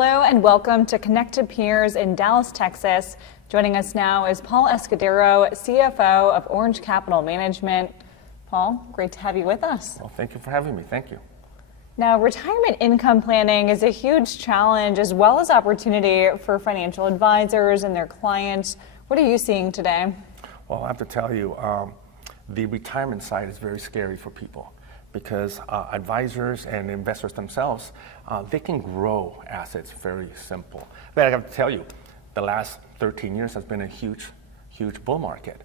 Hello and welcome to Connect to Peers in Dallas, Texas. Joining us now is Paul Escudero, CFO of Orange Capital Management. Paul, great to have you with us. Well, thank you for having me. Thank you. Now, retirement income planning is a huge challenge as well as opportunity for financial advisors and their clients. What are you seeing today? Well, I have to tell you, the retirement side is very scary for people because advisors and investors themselves, they can grow assets very simple. But I have to tell you, the last 13 years has been a huge bull market.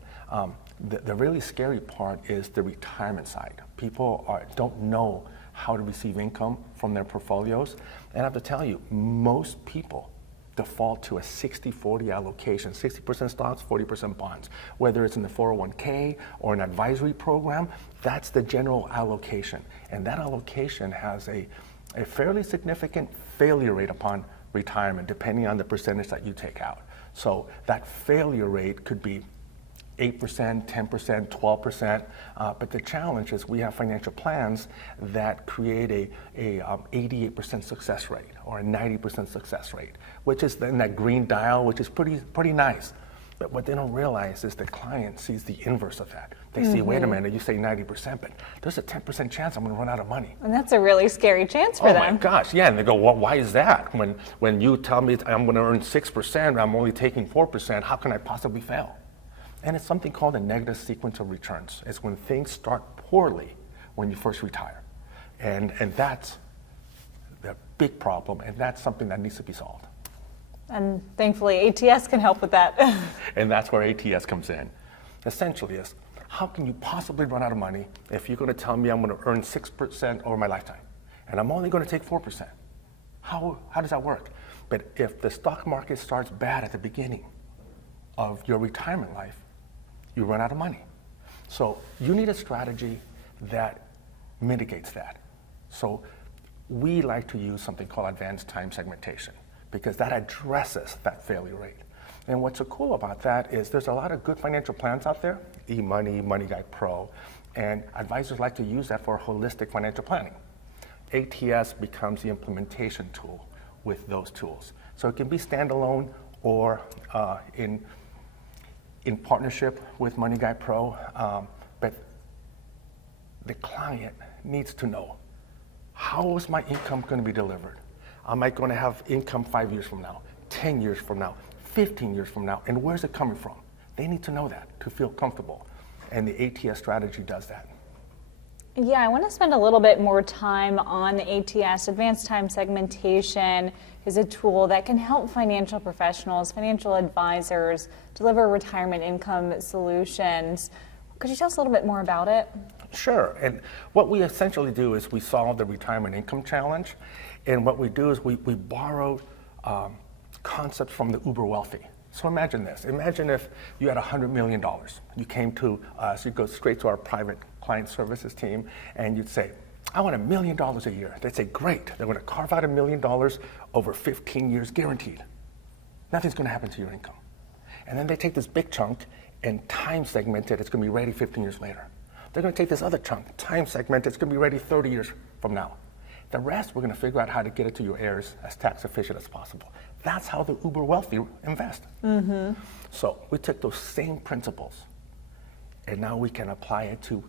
The really scary part is the retirement side. People don't know how to receive income from their portfolios. And I have to tell you, most people default to a 60-40 allocation, 60% stocks, 40% bonds. Whether it's in the 401k or an advisory program, that's the general allocation. And that allocation has a fairly significant failure rate upon retirement, depending on the percentage that you take out. So that failure rate could be 8%, 10%, 12%, but the challenge is we have financial plans that create a 88% success rate or a 90% success rate, which is in that green dial, which is pretty nice. But what they don't realize is the client sees the inverse of that. They see, wait a minute, you say 90%, but there's a 10% chance I'm going to run out of money. And that's a really scary chance for them. Oh my gosh, yeah, and they go, well, why is that? When you tell me I'm going to earn 6%, I'm only taking 4%, how can I possibly fail? And it's something called a negative sequence of returns. It's when things start poorly when you first retire. And that's the big problem, and that's something that needs to be solved. And thankfully, ATS can help with that. And that's where ATS comes in. Essentially is, how can you possibly run out of money if you're going to tell me I'm going to earn 6% over my lifetime, and I'm only going to take 4%? How does that work? But if the stock market starts bad at the beginning of your retirement life, you run out of money. So you need a strategy that mitigates that. So we like to use something called advanced time segmentation because that addresses that failure rate. And what's so cool about that is there's a lot of good financial plans out there, eMoney, Money Guide Pro, and advisors like to use that for holistic financial planning. ATS becomes the implementation tool with those tools. So it can be standalone or in partnership with Money Guide Pro, but the client needs to know, how is my income going to be delivered? Am I going to have income 5 years from now, 10 years from now, 15 years from now, and where's it coming from? They need to know that to feel comfortable, and the ATS strategy does that. Yeah, I want to spend a little bit more time on the ATS. Advanced Time Segmentation is a tool that can help financial professionals, financial advisors deliver retirement income solutions. Could you tell us a little bit more about it? Sure, and what we essentially do is we solve the retirement income challenge, and what we do is we borrow concepts from the uber wealthy. So imagine this. Imagine if you had $100 million. You came to us, you go straight to our private client services team, and you'd say, I want $1 million a year. They'd say, great. They're going to carve out $1 million over 15 years guaranteed. Nothing's going to happen to your income. And then they take this big chunk and time segment it. It's going to be ready 15 years later. They're going to take this other chunk, time segment it. It's going to be ready 30 years from now. The rest, we're going to figure out how to get it to your heirs as tax efficient as possible. That's how the uber wealthy invest. So we took those same principles, and now we can apply it to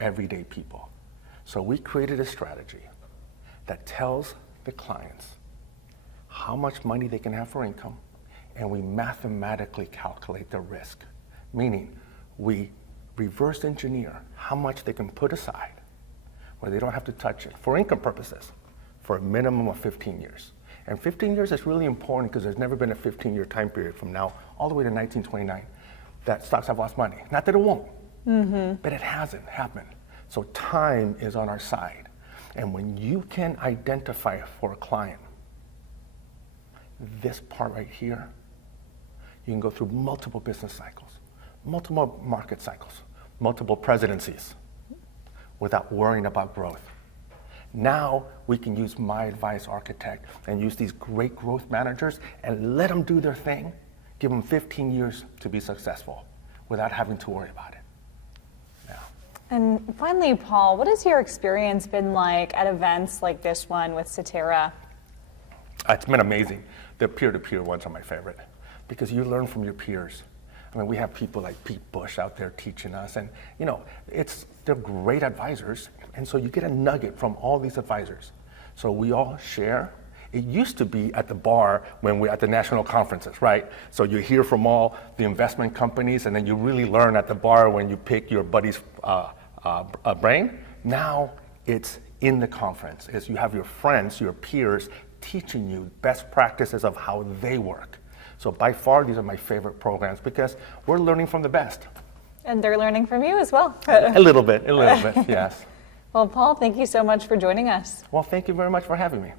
everyday people. So we created a strategy that tells the clients how much money they can have for income, and we mathematically calculate the risk, meaning we reverse engineer how much they can put aside where they don't have to touch it for income purposes for a minimum of 15 years. And 15 years is really important because there's never been a 15-year time period from now all the way to 1929 that stocks have lost money. Not that it won't, but it hasn't happened. So time is on our side. And when you can identify for a client this part right here, you can go through multiple business cycles, multiple market cycles, multiple presidencies without worrying about growth. Now we can use My Advice Architect and use these great growth managers and let them do their thing, give them 15 years to be successful without having to worry about it. Yeah. And finally, Paul, what has your experience been like at events like this one with Cetera? It's been amazing. The peer-to-peer ones are my favorite because you learn from your peers. I mean, we have people like Pete Bush out there teaching us, and they're great advisors, and so you get a nugget from all these advisors. So we all share. It used to be at the bar when we're at the national conferences, right? So you hear from all the investment companies, and then you really learn at the bar when you pick your buddy's brain. Now it's in the conference. Is you have your friends, your peers, teaching you best practices of how they work. So by far, these are my favorite programs because we're learning from the best. And they're learning from you as well. A little bit, yes. Well, Paul, thank you so much for joining us. Well, thank you very much for having me.